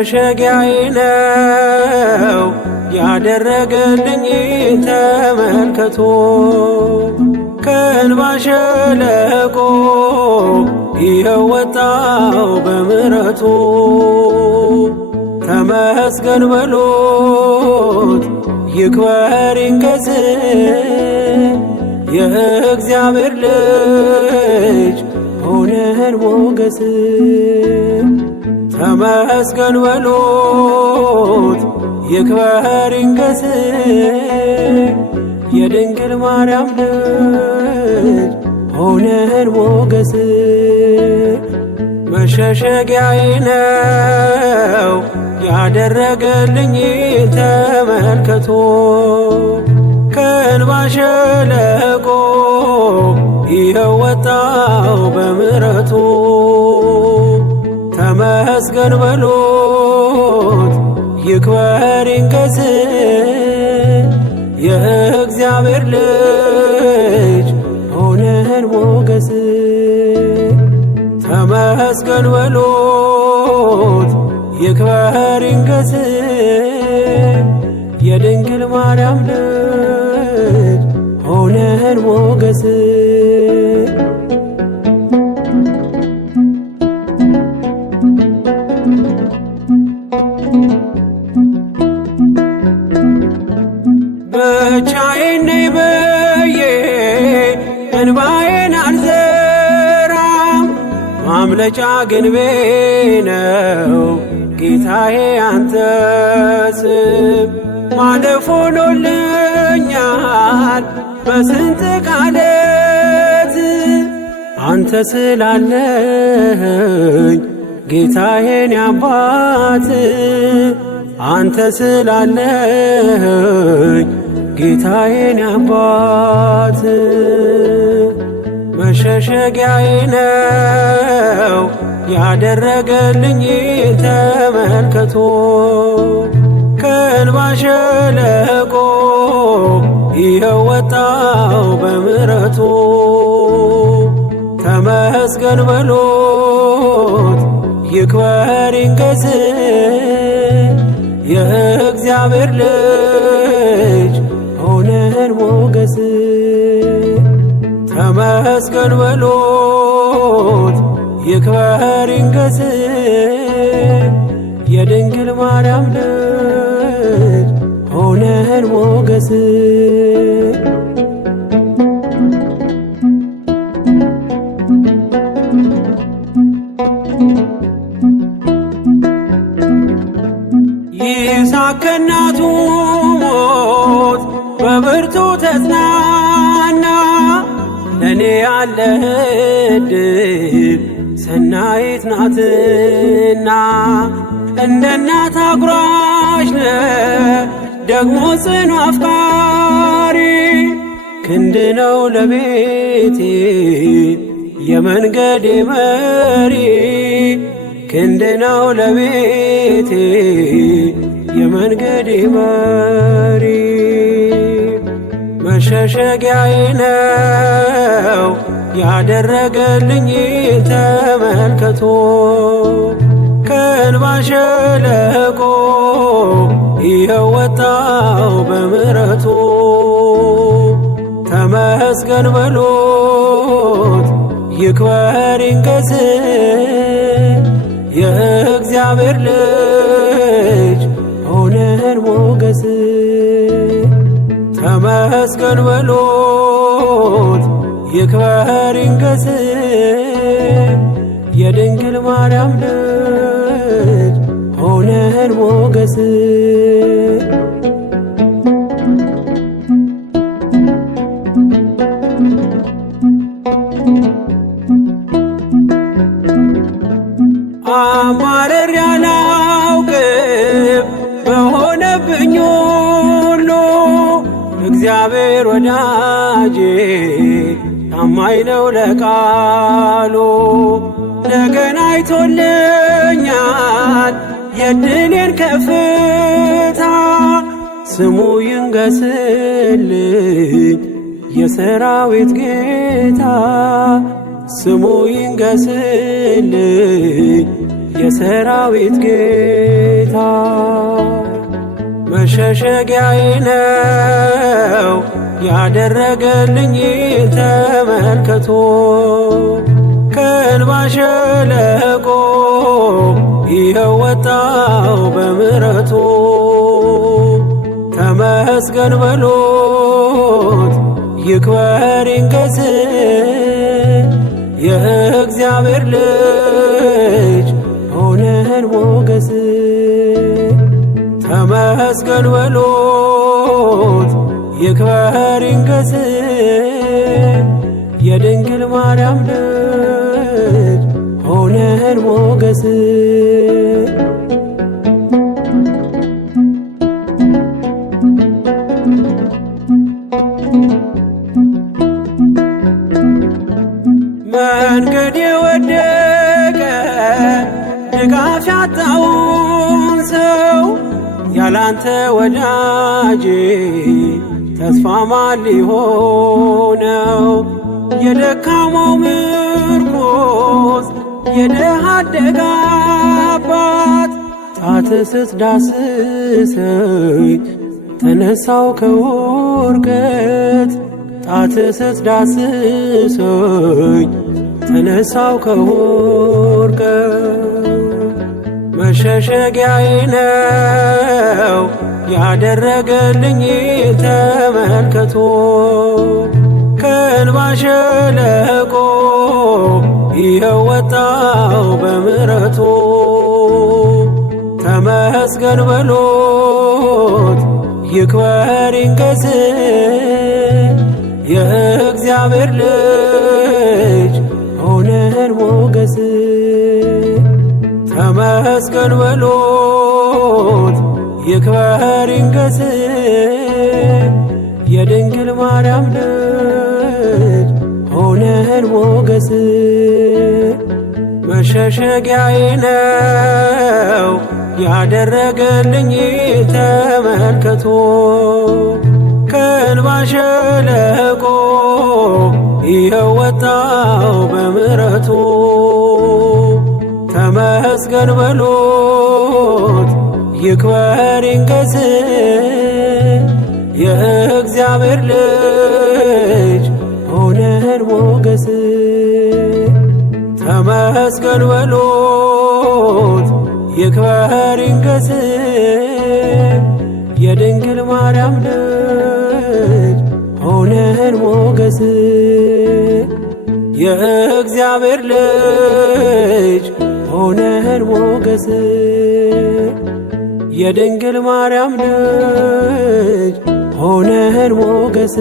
መሸሸጊያዬ ነው ያደረገልኝ ተመልከቶ ከእንባ ሸለቆ ይወጣው በምሕረቱ ተመስገን በሉት ይክበር ይንገስ የእግዚአብሔር ልጅ ሆነን ሞገስ ተመስገን በሉት ይክበር ይንገስ የድንግል ማርያም ልጅ ሆነን ሞገስ መሸሸጊያዬ ነው ያደረገልኝ ተመልከቶ ከእንባ ሸለቆ ይወጣው በምሕረቱ ተመስገን በሉት ይክበር ይንገስ የእግዚአብሔር ልጅ ሆነን ሞገስ ተመስገን በሉት ይክበር ይንገስ የድንግል ማርያም ልጅ ሆነን ሞገስ ብቻዬን ነኝ ብዬ እንባዬን አልዘራም ማምለጫ ግንቤ ነው ጌታዬ አንተ ስም ማለፍ ሆኖልኛል በስንጥቅ ዓለት አንተ ስላለኸኝ ጌታዬን አባት አንተ ስላለኸኝ ጌታዬን አባት መሸሸጊያዬ ነው ያደረገልኝ ተመልከቶ ከእንባ ሸለቆ ይወጣው በምሕረቱ ተመስገን በሉት ይክበር ይንገስ የእግዚአብሔር ልጅ ሆነን ሞገስ ተመስገን በሉት ይክበር ይንገስ የድንግል ማርያም ልጅ ሆነን ሞገስ ይስሐቅ ከእናቱ ሞት በብርቱ ተጽናና ለኔ ያለህ ዕድል ሰናይት ናትና እንደ እናት አጉራሽ ነህ ደግሞ ጽኑ አፍቃሪ ክንድ ነው ለቤቴ የመንገዴ መሪ ክንድ ነው ለቤቴ የመንገዴ መሪ መሸሸጊያዬ ነው ያደረገልኝ ተመልከቶ ከእንባ ሸለቆ ይወጣው በምሕረቱ ተመስገን በሉት ይክበር ይንገስ የእግዚአብሔር ልጅ ሆነን ሞገስ ተመስገን በሉት ይክበር ይንገስ የድንግል ማርያም ልጅ ሆነን ሞገስ አማረር ያላውቅም በሆነብኝ ሁሉ እግዚአብሔር ወዳጄ ታማኝ ነው ለቃሉ ነገን አይቶልኛል የድኔን ከፍታ ስሙ ይንገስልኝ የሰራዊት ጌታ ስሙ ይንገስልኝ የሰራዊት ጌታ መሸሸጊያዬ ነው ያደረገልኝ ተመልከቶ ከእንባ ሸለቆ ይኸው ወጣው በምሕረቱ ተመስገን በሉት ይክበር ይንገስ የእግዚአብሔር ልጅ ሆነን ሞገስ ተመስገን በሉት ይክበር ይንገስ የድንግል ማርያም ልጅ ሆነን ሞገስ መንገድ የወደቀ ድጋፍ ያጣውን ሰው ያላንተ ወዳጄ ተስፋ ማን ሊሆነው? የደካማው ምርኮስ የድሃ አደግ አባት ጣትህ ስትዳስሰኝ ተነሳው ከውድቀት ጣትህ ስትዳስሰኝ ተነሳው ከውድቀት መሸሸጊያዬ ነው ያደረገልኝ ተመልከቶ ከእንባ ሸለቆ ይኸው ወጣው በምሕረቱ ተመስገን በሉት ይክበር ይንገስ የእግዚአብሔር ልጅ ሆነን ሞገስ ተመስገን በሉት ይክበር ይንገስ የድንግል ማርያም ልጅ ሆነን ሞገስ መሸሸጊያዬ ነው ያደረገልኝ ተመልከቶ ከእንባ ሸለቆ ይኸው ወጣው በምሕረቱ ተመስገን በሉት ይክበር ይንገስ የእግዚአብሔር ልጅ ሆነን ሞገስ ተመስገን በሉት ይክበር ይንገስ የድንግል ማርያም ልጅ ሆነን ሞገስ የእግዚአብሔር ልጅ ሆነን ሞገስ የድንግል ማርያም ልጅ ሆነን ሞገስ